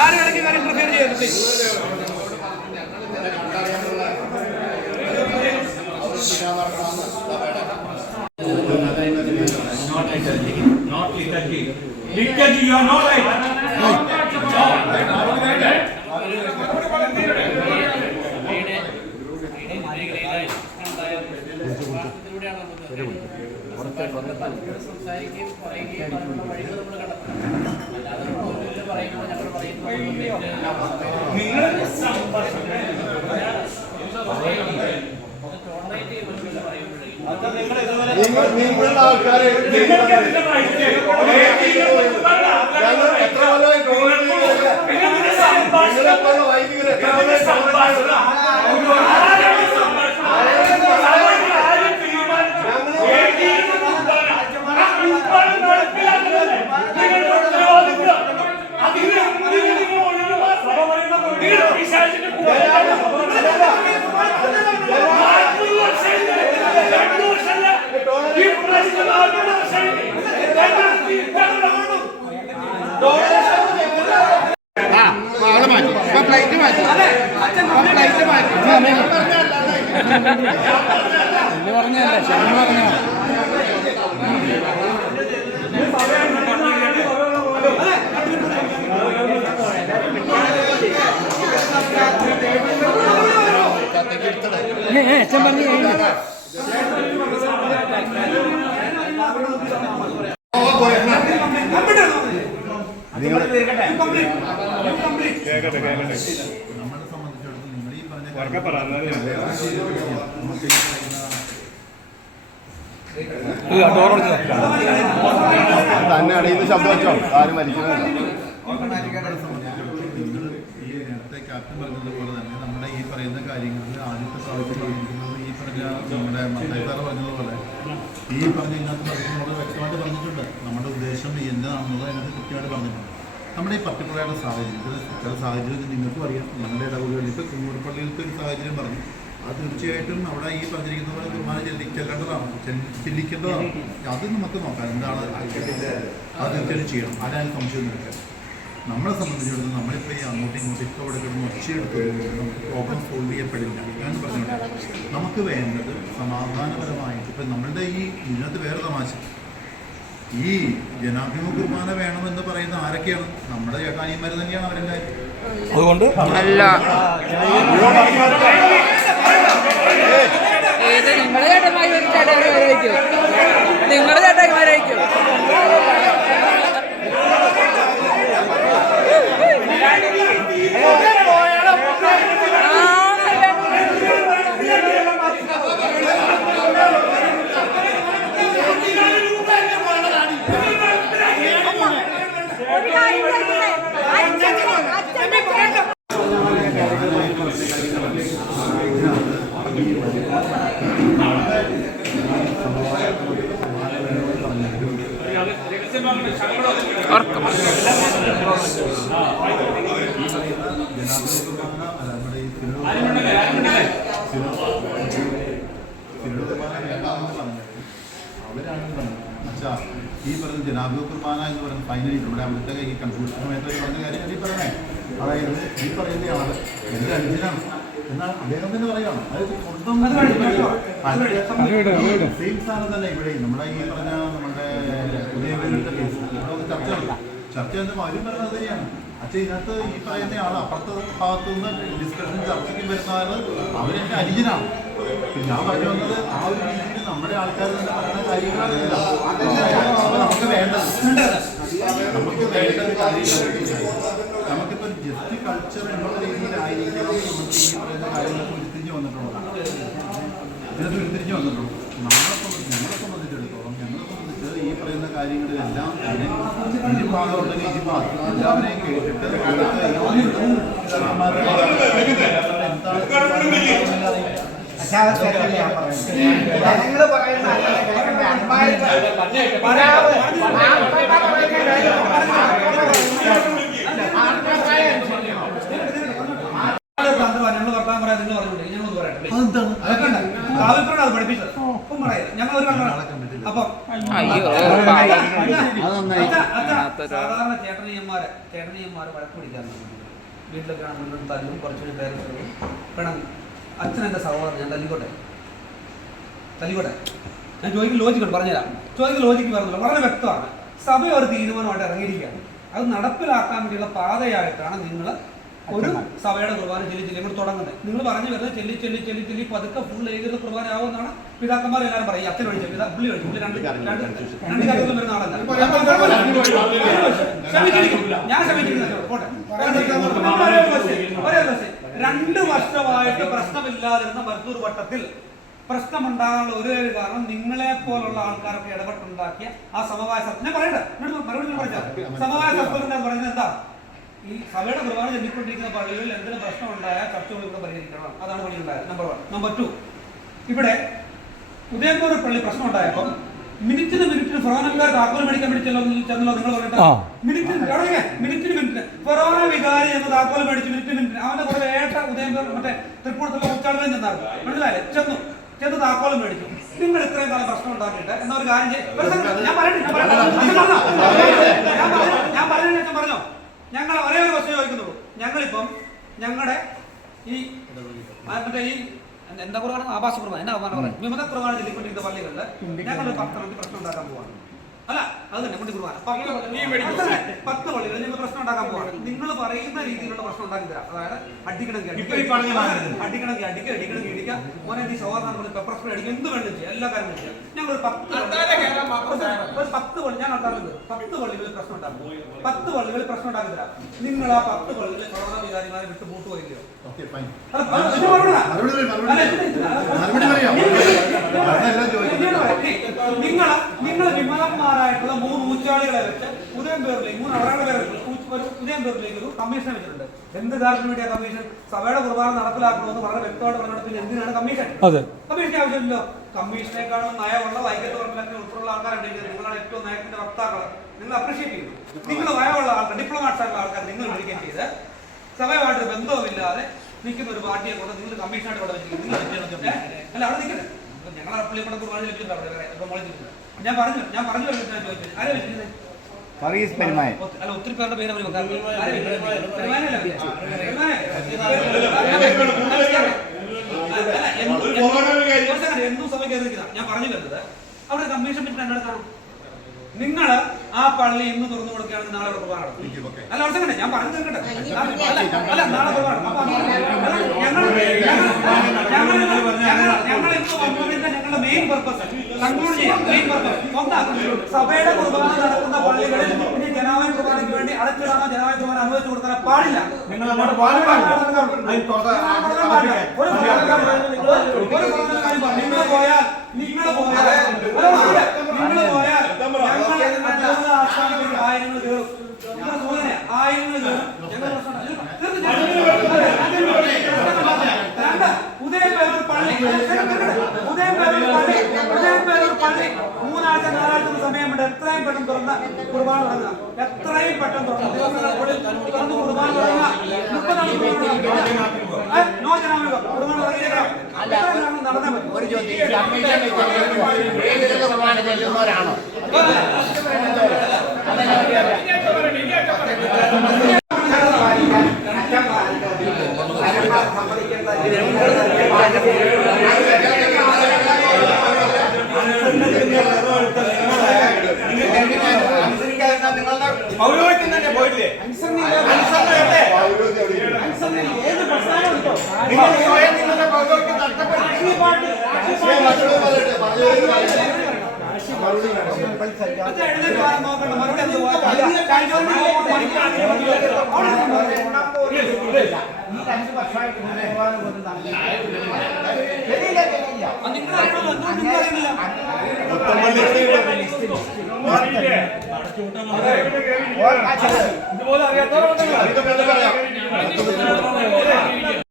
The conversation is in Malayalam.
ആരും ഇടയ്ക്ക് കാര്യം പ്രിപ്പയർ ചെയ്യരുത്. Not liturgy. Not liturgy. Liturgy, you are not right. സംസാരിക്കുകയും പറയുകയും അതിനുള്ള വഴികൾ നമ്മൾ കണ്ടെത്തണം അല്ലാതെ ഓരോരുത്തർ പറയുമ്പോൾ ഞങ്ങൾ പറയുമ്പോഴേ നിങ്ങൾ നിങ്ങളുടെ ആൾക്കാരെ? ഞങ്ങൾ എത്ര കൊല്ലമായി ടോളറേറ്റ് ചെയ്യുന്നത്? നിങ്ങൾക്ക് സംഭാഷണം നിങ്ങളെപ്പോലുള്ള വൈദികർ എത്ര കൊല്ലമായി ടോളറേറ്റ് ചെയ്യുന്നത്? നിങ്ങൾ തന്നെ അടിയുന്ന ശബ്ദം വെച്ചോ ആരും മരിക്കുന്നില്ല നേരത്തെ ക്യാപ്റ്റൻ പറഞ്ഞതുപോലെ തന്നെ നമ്മുടെ ഈ പറയുന്ന കാര്യങ്ങളിൽ ആദ്യത്തെ സാധിക്കുന്നത് ഈ പറഞ്ഞ നമ്മുടെ മത്തായി സാറ് പറഞ്ഞതുപോലെ. ഈ പറഞ്ഞ ഇതിനകത്ത് നമ്മൾ വ്യക്തമായിട്ട് പറഞ്ഞിട്ടുണ്ട്. നമ്മുടെ ഉദ്ദേശം എന്താണെന്നുള്ളത് അതിനകത്ത് കൃത്യമായിട്ട് പറഞ്ഞിട്ടുണ്ട്. നമ്മുടെ ഈ പർട്ടിക്കുലറായിട്ട് സാഹചര്യം ചില സാഹചര്യത്തിൽ നിങ്ങൾക്കും അറിയാം നിങ്ങളുടെ ഇടവുകളിൽ ഇപ്പോൾ കുമ്മൂർപ്പള്ളിയിലത്തെ ഒരു സാഹചര്യം പറഞ്ഞു. അത് തീർച്ചയായിട്ടും അവിടെ ഈ പറഞ്ഞിരിക്കുന്ന പോലെ തീരുമാനം ചെല്ലി ചെല്ലേണ്ടതാണ് ചെല്ലി- ചെല്ലിക്കേണ്ടതാണ്. അത് നമുക്ക് നോക്കാം. എന്താണ് അത് തീർച്ചയായിട്ടും ചെയ്യണം. ആരായാലും സംശയമൊന്നുമില്ല നമ്മളെ സംബന്ധിച്ചിടത്തോളം നമ്മളിപ്പോൾ ഈ അങ്ങോട്ടും ഇങ്ങോട്ടും ഇപ്പോൾ ഇവിടെ കിടന്ന് ഒച്ചയെടുത്ത് നമുക്ക് പ്രോബ്ലം സോൾവ് ചെയ്യപ്പെടില്ല. ഞാൻ പറഞ്ഞു നമുക്ക് വേണ്ടത് സമാധാനപരമായിട്ട് ഇപ്പം നമ്മളുടെ ഈ ഇതിനകത്ത് വേറെ തമാശ. ഈ ജനാഭിമുഖ കുർബാന വേണമെന്ന് പറയുന്ന ആരൊക്കെയാണ്? നമ്മുടെ ചേട്ടാനിയന്മാർ തന്നെയാണ് അവരെല്ലാവരും അതുകൊണ്ട് അല്ല. നിങ്ങൾ ചേട്ടന്മാരായിരിക്കും ചേട്ടായിമാരായിരിക്കും നിങ്ങൾ ചേട്ടായിമാരായിരിക്കും അവരാണ് അച്ഛാ ഈ പറഞ്ഞ ജനാഭിമുഖ കുർബാന എന്ന് പറയുന്ന ഫൈനലി ഇവിടെ അവിടുത്തെ ഈ കൺഫ്യൂഷൻ സമയത്ത് പറഞ്ഞ കാര്യം ഈ പറഞ്ഞേ. അതായത് ഈ പറയുന്ന ആൾ എന്റെ അനുജനാണ്. എന്നാൽ അദ്ദേഹം തന്നെ പറയാണ് അതായത് സ്വന്തം സെയിം സാധനം തന്നെ ഇവിടെ. നമ്മുടെ ഈ പറഞ്ഞ നമ്മുടെ കേസ് ഒന്ന് ചർച്ച ചർച്ച ചെയ്യുമ്പോൾ അവരും പറയുന്നത് തന്നെയാണ് അച്ഛൻ ഇതിനകത്ത് ഈ പറയുന്ന ആൾ അപ്പുറത്തെ ഭാഗത്ത് നിന്ന് ഡിസ്കഷൻ ചർച്ചയ്ക്ക് വരുന്ന ആൾ അവരെന്റെ അനുജനാണ്. ഞാൻ പറഞ്ഞു വന്നത് ആ ഒരു രീതിയിൽ നമ്മുടെ ആൾക്കാർ തന്നെ പറയുന്ന കാര്യങ്ങളല്ല നമുക്ക് വേണ്ടത്. നമുക്ക് വേണ്ടത് നമുക്കിപ്പോൾ ജസ്റ്റ് കൾച്ചർ എന്നുള്ള രീതിയിലായിരിക്കണം നമുക്ക് ഈ പറയുന്ന കാര്യങ്ങളൊക്കെ ഉരുത്തിരിഞ്ഞ് വന്നിട്ടുള്ളതാണ് ഇതിനകത്ത് ഉരുത്തിരിഞ്ഞ് വന്നിട്ടുള്ളൂ നമ്മളെ സംബന്ധിച്ച് ഞങ്ങളെ സംബന്ധിച്ചിടത്തോളം ഞങ്ങളെ സംബന്ധിച്ച് ഈ പറയുന്ന കാര്യങ്ങളിലെല്ലാം അതിനെ ഇരുഭാഗം ഉണ്ടെങ്കിൽ ഇരുഭാഗം എല്ലാവരെയും കേട്ടിട്ട് ജനങ്ങൾ പറയുന്ന അതൊക്കെ അത് പഠിപ്പിച്ചത് ഒപ്പം പറയാം ഞങ്ങൾ ഒരു അപ്പം സാധാരണ ചേട്ടനിയന്മാരെ ചേട്ടനിയന്മാരെ വഴക്ക് പിടിക്കാൻ വീട്ടിലൊക്കെ ആണെങ്കിലും തല്ലും കുറച്ചൊരു പേര് വേണം അച്ഛൻ എന്റെ സഹോദരൻ? ഞാൻ തല്ലിക്കോട്ടെ? തല്ലിക്കോട്ടെ? ഞാൻ ചോദിക്കുന്ന ലോജിക്കുണ്ട് പറഞ്ഞുതരാം. ചോദിക്കുന്ന ലോജിക്ക് പറഞ്ഞല്ലോ വളരെ വ്യക്തമാണ്. സഭ ഒരു തീരുമാനമായിട്ട് ഇറങ്ങിയിരിക്കുകയാണ്. അത് നടപ്പിലാക്കാൻ വേണ്ടിയുള്ള പാതയായിട്ടാണ് നിങ്ങൾ ഒരു സഭയുടെ കുർബാന ചെല്ലി ചെല്ലി കൂടെ തുടങ്ങുന്നത്. നിങ്ങൾ പറഞ്ഞു വരുന്നത് ചെല്ലി ചെല്ലി ചെല്ലി ചെല്ലി പതുക്കെ ഫുൾ ഏകീകൃത കുർബാന ആവുമെന്നാണ് പിതാക്കന്മാർ എല്ലാവരും പറയും അച്ഛൻ ഒഴിച്ച പിതാ പുള്ളി ഒഴിച്ചു പുള്ളി രണ്ട് രണ്ട് രണ്ട് വരുന്ന ആളല്ല. ഞാൻ ക്ഷമിച്ചിരിക്കുന്നു. പോട്ടെ. ഒരേ രണ്ട് വർഷമായിട്ട് പ്രശ്നമില്ലാതിരുന്ന മരുത്തൂർ വട്ടത്തിൽ പ്രശ്നമുണ്ടാകാനുള്ള ഒരേ ഒരു കാരണം നിങ്ങളെ പോലുള്ള ആൾക്കാർക്ക് ഇടപെട്ടുണ്ടാക്കിയ ആ സമവായ സത്യം ഞാൻ പറയട്ടെ മറുപടി പറഞ്ഞാൽ പറഞ്ഞാ സമവായ സത്യം ഞാൻ പറയുന്നത് എന്താ ഈ സഭയുടെ കുർബാന ചെല്ലിക്കൊണ്ടിരിക്കുന്ന പള്ളികളിൽ എന്തെങ്കിലും പ്രശ്നം ഉണ്ടായാൽ ചർച്ചകൾ ഇവിടെ പരിഹരിക്കണം അതാണ് പണി ഉണ്ടായത് നമ്പർ വൺ നമ്പർ ടു ഇവിടെ ഉദയപൂർ പള്ളി പ്രശ്നം ഉണ്ടായപ്പോൾ മിനിറ്റിന് മിനിറ്റിന് ഫൊറോനക്കാർ താക്കോൽ മേടിക്കാൻ വേണ്ടി ചെന്നല്ലോ നിങ്ങൾ പറഞ്ഞിട്ട്. മിനിറ്റിന്? മിനിറ്റിന് മിനിറ്റിന്. ഫൊറോന വികാരി എന്ന താക്കോൽ മേടിച്ച് മിനിറ്റ് മിനിറ്റിന്. അവന്റെ കുറെ ഏട്ട ഉദയം മറ്റേ തൃപ്പൂണിത്തുള്ള ഉച്ചാടനം ചെന്നായിരുന്നു മനസ്സിലായില്ലേ? ചെന്നു. ചെന്ന് താക്കോൽ മേടിച്ചു. നിങ്ങൾ ഇത്രയും കാലം പ്രശ്നം ഉണ്ടാക്കിയിട്ട് എന്നാ ഒരു കാര്യം ഞാൻ പറയട്ടെ ഞാൻ പറയട്ടെ. ഞാൻ പറഞ്ഞു ഞാൻ പറഞ്ഞോ. ഞങ്ങൾ ഒരേ ഒരു പ്രശ്നം ചോദിക്കുന്നുള്ളൂ. ഞങ്ങളിപ്പം ഞങ്ങളുടെ ഈ മറ്റേ ഈ എന്താ- എന്താ കുർബാന ആഭാസ കുർബാന എന്നാ കുർബാന പറയുന്നത് വിമത കുർബാന ചൊല്ലിക്കൊണ്ടിരിക്കുന്ന പള്ളികളിൽ ഞങ്ങൾ ഒരു പത്ത് മിനിറ്റ് പ്രശ്നം ഉണ്ടാക്കാൻ പോവാണ്. അല്ല അത് തന്നെ കുർബാന പത്ത് ഞങ്ങൾ പ്രശ്നം ഉണ്ടാക്കാൻ പോവാണ് നിങ്ങൾ പറയുന്ന രീതിയിലുള്ള പ്രശ്നം ഉണ്ടാക്കി തരാം. അതായത് അടിക്കണമെങ്കിൽ. അടിക്കണമെങ്കിൽ അടിക്കുക അടിക്കണമെങ്കിൽ ഇടിക്കുക മോനെ ഈ ഷോർ നമ്മൾ പെപ്പർ സ്പ്രേ അടിക്കുക എന്ത് വേണം ചെയ്യാം. എല്ലാ കാര്യങ്ങളും ചെയ്യാം. ഞങ്ങൾ ഒരു പത്ത് ഒരു പത്ത് പള്ളി ഞാൻ ഉണ്ടാക്കുന്നത് പത്ത് പള്ളികളിൽ പ്രശ്നം ഉണ്ടാക്കും പത്ത് പള്ളികളിൽ പ്രശ്നം ഉണ്ടാക്കി തരാം. നിങ്ങൾ ആ പത്ത് പള്ളികളിൽ കൊറോണ വികാരിമാരെ വിട്ട് പൂട്ട് പോയില്ലയോ ഓക്കെ ഫൈൻ അല്ല, അത് ഇത് മറുപടിയാ. മറുപടി പറയ്, മറുപടി അല്ല, പറയ്. ഇത് ഇത് മറുപടി പറയാം അതെല്ലാം ചോദിക്കുന്നത് നിങ്ങൾ നിങ്ങൾ വിമലന്മാരായിട്ടുള്ള ഊച്ചാളികളെ വെച്ച് ഉദയം പേരിലേക്ക് മൂന്ന് അവരുടെ പേരിൽ ഒരു ഉദയം പേരിലേക്ക് ഒരു കമ്മീഷൻ വെച്ചിട്ടുണ്ട്. എന്ത് കാര്യത്തിന് വേണ്ടിയാ കമ്മീഷൻ സഭയുടെ കുർബാന നടപ്പിലാക്കണമെന്ന് വളരെ വ്യക്തമായിട്ട് പറഞ്ഞിട്ട് പിന്നെ എന്തിനാണ് കമ്മീഷൻ കമ്മീഷൻ ആവശ്യമില്ലല്ലോ. കമ്മീഷനേക്കാളും നയമുള്ള വൈകല്യ വർഗത്തിന് ഉൾപ്പെടെയുള്ള ആൾക്കാരുണ്ട് നിങ്ങളാണ് ഏറ്റവും നയത്തിന്റെ വക്താക്കൾ നിങ്ങൾ അപ്രീഷിയേറ്റ് ചെയ്യുന്നു നിങ്ങൾ നയമുള്ള ആൾക്കാർ ഡിപ്ലോമാറ്റ്സ് ആയിട്ടുള്ള ആൾക്കാർ നിങ്ങൾ വിളിക്കുകയും ചെയ്ത് സഭയുമായിട്ട് ബന്ധവുമില്ലാതെ നിൽക്കുന്ന ഒരു പാർട്ടിയെ കൊണ്ട് നിങ്ങൾ കമ്മീഷനായിട്ട് ഇവിടെ വെച്ചിരിക്കുന്നു. നിങ്ങൾ? അല്ല അവിടെ നിൽക്കട്ടെ ഞങ്ങൾ പള്ളിപ്പട കുർബാന ലഭിച്ചിട്ടുണ്ട് അവിടെ. വേറെ മോളിൽ നിൽക്കുന്നത്. ഞാൻ പറഞ്ഞു ഞാൻ പറഞ്ഞു ഫറീസ് അല്ല ഒത്തിരി പേരുടെ പേര് അവർ എന്ത്- സഭ കയറിയിരിക്കുന്ന ഞാൻ പറഞ്ഞു വരുന്നത് അവിടെ കമ്മീഷൻ പിന്നെ എന്നോട് കാണും നിങ്ങൾ ആ പള്ളി ഇന്ന് തുറന്നു കൊടുക്കുകയാണെങ്കിൽ നാളെ അവിടെ കുർബാന. അല്ല second, ഞാൻ പറഞ്ഞു തീർക്കട്ടെ അല്ല നാളെ കുർബാന ഞങ്ങൾ ഞങ്ങൾ ഞങ്ങളുടെ മെയിൻ പർപ്പസ് കൺക്ലൂഡ് ചെയ്യാം മെയിൻ പർപ്പസ് ഒന്ന് സഭയുടെ കുർബാന നടക്കുന്ന പള്ളികളിൽ ഇനി ജനാവയ കുർബാനയ്ക്ക് വേണ്ടി അടച്ചിടാനോ ജനാവയ കുർബാന അനുവദിച്ചു കൊടുക്കാൻ പാടില്ല നിങ്ങൾ അങ്ങോട്ട് പോകാൻ പാടില്ല. അതിൽ തുറന്ന് ഒരു നിങ്ങൾ പോയാൽ നിങ്ങൾ പോയാൽ നിങ്ങൾ പോയാൽ ഞങ്ങൾ ആസ്ഥാനത്തിൽ ആയിരങ്ങൾ കയറും നിങ്ങളുടെ സൂചന ആയിരങ്ങൾ കയറും ഞങ്ങൾ പ്രശ്നം തീർത്ത് രണ്ട്, ഉദയംപേരൂർ പള്ളി ഉദയംപേരൂർ പള്ളി ഉദയംപേരൂർ പള്ളി മൂന്നാഴ്ച നാലാഴ്ച സമയമുണ്ട്. എത്രയും പെട്ടെന്ന് തുറന്ന കുർബാന തുടങ്ങുക എത്രയും പെട്ടെന്ന് തുറന്ന. ദിവസങ്ങളിൽ തുറന്ന് കുർബാന തുടങ്ങുക മുപ്പതാണ് നോ ജനാമികം കുർബാന തുടങ്ങിയേക്കാം ഒരു ചോദ്യം ചെല്ലുന്നവരാണോ പൗരോഹിത്യം തന്നെ പോയില്ലേ അനുസരണ എവിടെ? നിങ്ങൾ സ്വയം നിങ്ങളുടെ പൗരോഹിത്യം നഷ്ടപ്പെടുത്തി ఉంటాం